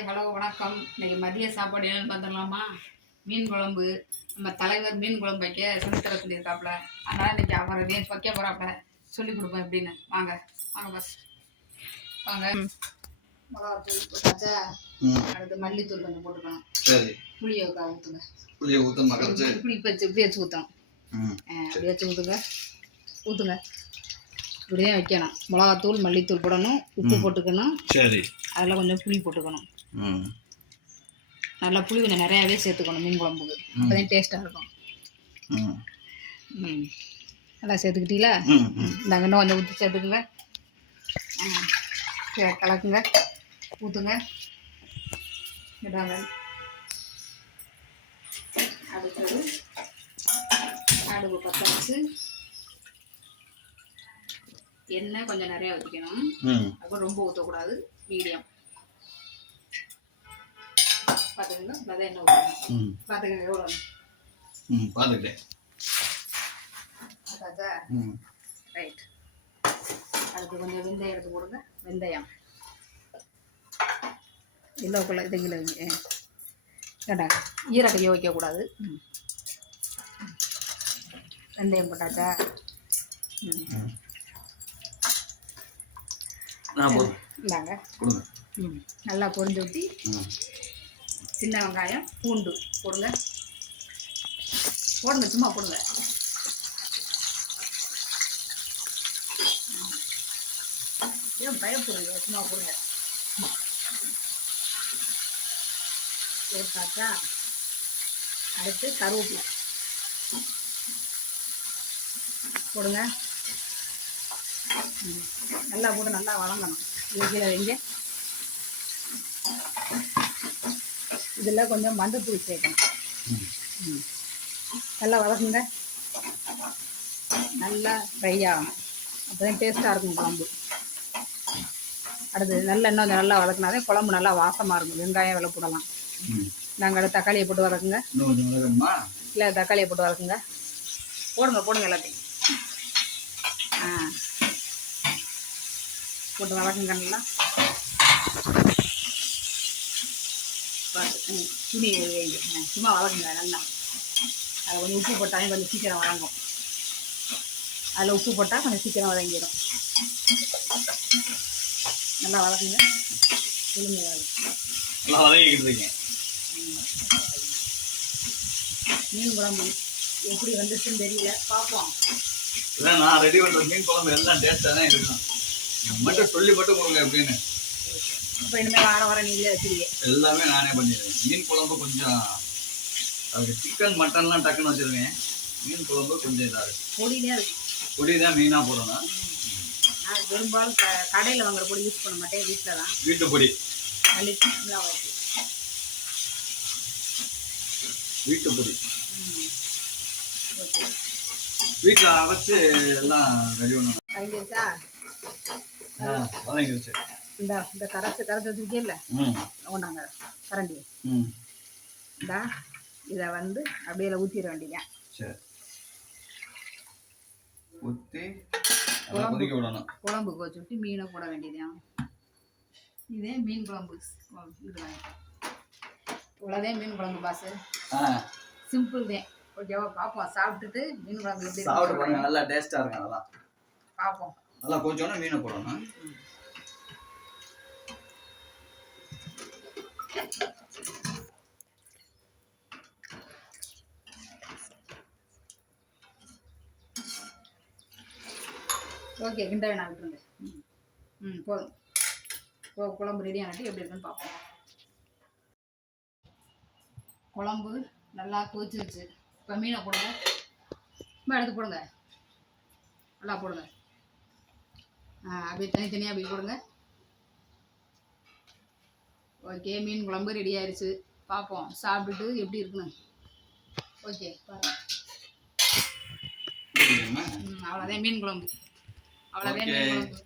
Hi hello வணக்கம். இன்னைக்கு மதிய சாப்பாடு என்னன்னு பார்த்துடலாமா? மீன் குழம்பு. நம்ம தலைவர் மீன் குழம்பு வைக்க சொல்லித்தர சொல்லியிருக்காப்புல. அதனால் இன்னைக்கு அவர் வைக்க போகிறாப்புல சொல்லி கொடுப்பேன் எப்படின்னு. வாங்க வாங்க பஸ் வாங்க. மிளகாத்தூள் போட்டாச்சா? அடுத்து மல்லித்தூள் கொஞ்சம் போட்டுக்கணும். சரி. புளியை ஊற்றுங்க. புளியை ஊற்ற மகரிச்சு இப்படி வச்சு ஊற்றணும். இப்படி வச்சு ஊற்றுங்க. இப்படிதான் வைக்கணும். மிளகாத்தூள் மல்லித்தூள் போடணும், உப்பு போட்டுக்கணும். சரி. அதில் கொஞ்சம் புளி போட்டுக்கணும். நல்லா புளி கொஞ்சம் நிறையாவே சேர்த்துக்கணும் மீன் குழம்புக்கு. அப்போதான் டேஸ்ட்டாக இருக்கும். நல்லா சேர்த்துக்கிட்டீங்களா? நாங்கள் இன்னும் கொஞ்சம் ஊற்றி சேர்த்துக்குங்க. கலக்குங்க, ஊற்றுங்க. இதாங்க அடுத்தது அடுப்பு பற்ற வச்சு எண்ணெய் கொஞ்சம் நிறையா ஊற்றிக்கணும். அப்புறம் ரொம்ப ஊற்றக்கூடாது, மீடியம். பார்த்துக்கங்க, அதான் எண்ணெய் ஊற்றணும். பார்த்துக்கங்க எவ்வளோ பார்த்துக்கிட்டேன். ரைட். அதுக்கு கொஞ்சம் வெந்தயம் எடுத்து போடுங்க. வெந்தயம் எல்லோக்குள்ள இதுங்களை வைங்க. ஏண்டா ஈரக்கையோ வைக்கக்கூடாது. வெந்தயம் போட்டாச்சா? இந்தாங்க நல்லா பொரிஞ்சு ஊற்றி சின்ன வெங்காயம் பூண்டு போடுங்க. சும்மா போடுங்க. ஏன் பயப்படுங்க? சும்மா போடுங்க. போட்டாச்சா? அடுத்து கருவேப்பிலை போடுங்க. நல்லா போட்டு நல்லா வதங்கணும். கீழே வைங்க. இதில் கொஞ்சம் மஞ்சத்தூள் சேர்க்கணும். நல்லா வதக்குங்க. நல்லா ஃப்ரை ஆகணும். அப்போ தான் டேஸ்ட்டாக இருக்கும் குழம்பு. அடுத்து நல்லா இன்னும் நல்லா வதக்குனாதே குழம்பு நல்லா வாசமாக இருக்கும். வெங்காயம் வெள்ளை போடலாம். நாங்கள் அடுத்து தக்காளியை போட்டு வதக்குங்க. இல்லை தக்காளியை போட்டு வதக்குங்க. போடுங்க எல்லாத்தையும். போட்டு வதக்குங்க. நல்லா துணி வைங்க. சும்மா வதக்குங்க நல்லா. அதில் கொஞ்சம் உப்பு போட்டாலும் கொஞ்சம் சீக்கிரம் வதங்கும். அதில் உப்பு போட்டால் கொஞ்சம் சீக்கிரம் வதங்கிடும். நல்லா வதக்குங்க. துணிங்க நல்லா வதக்கிக்கிட்டு மீன் குழம்பு எப்படி வந்துச்சுன்னு தெரியல, பார்ப்போம். நான் ரெடி பண்ணுற மீன் குழம்பு எல்லாம் டேஸ்ட்டாக தான் இருக்கும். மட்டும் சொல்லி மட்டும் கொடுங்க அப்படின்னு. இப்போ இனிமேல் வாரம் நீங்களே வச்சுருக்கீங்க. எல்லாமே நானே பண்ணிடுவேன். மீன் குழம்பு கொஞ்சம் அதுக்கு சிக்கன் மட்டன்லாம் டக்குன்னு வச்சுருவேன். மீன் குழம்பு கொஞ்சம் இதாக இருக்கும். பொடிதான் இருக்கு. பொடி தான் மீனாக போடணும். நான் பெரும்பாலும் கடையில் வாங்குற பொடி யூஸ் பண்ண மாட்டேன். வீட்டில் தான் வீட்டு பொடி. வீட்டு பொடி வீட்டில் அரைச்சி எல்லாம் ரெடி பண்ணணும். வாங்கிடுச்சா? வதங்கிடுச்சு. இந்த கரைச்சி வச்சுருக்கேன்ல, ஒன்றாங்க கரண்டி. இந்தா இதை வந்து அப்படியே ஊற்றிட வேண்டியதான். சரி. ஊற்றி கொதிக்க விடணும். குழம்பு கொதிச்சு விட்டு மீனை போட வேண்டியதான். இதே மீன் குழம்பு. இவ்வளோதே மீன் குழம்பு பாசு. சிம்பிள் தான். ஓகேவா? பார்ப்போம். சாப்பிட்டுட்டு மீன் குழம்பு எப்படி சாப்பிட்டு பாருங்க. நல்லா டேஸ்ட்டாக இருக்கும். அதெல்லாம் பார்ப்போம். நல்லா கொஞ்சோன்னா மீனை போடணும். ஓகே, கிண்ட வேணாம், விட்டுருங்க. போதும். குழம்பு ரெடி ஆகிட்டு எப்படி இருக்குன்னு பார்ப்போம். குழம்பு நல்லா கொதிச்சிருச்சு. இப்போ மீனை போடுங்க. எடுத்து போடுங்க. நல்லா போடுங்க. அப்படியே தனித்தனியாக அப்படி போடுங்க. ஓகே, மீன் குழம்பு ரெடி ஆயிடுச்சு. பார்ப்போம் சாப்பிட்டுட்டு எப்படி இருக்குன்னு. ஓகே பாருங்க. அவ்வளோதான் மீன் குழம்பு. அவ்வளோதான் மீன் குழம்பு.